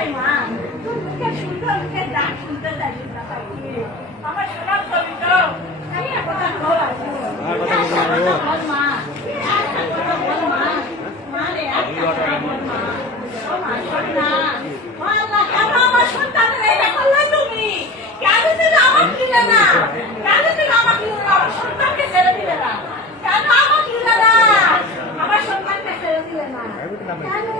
কোথায় মা তোর মুখে সুন্দর মুখে ডাক শুনতে যাই আমার শোনার কবি তো Thank you.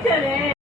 Italy.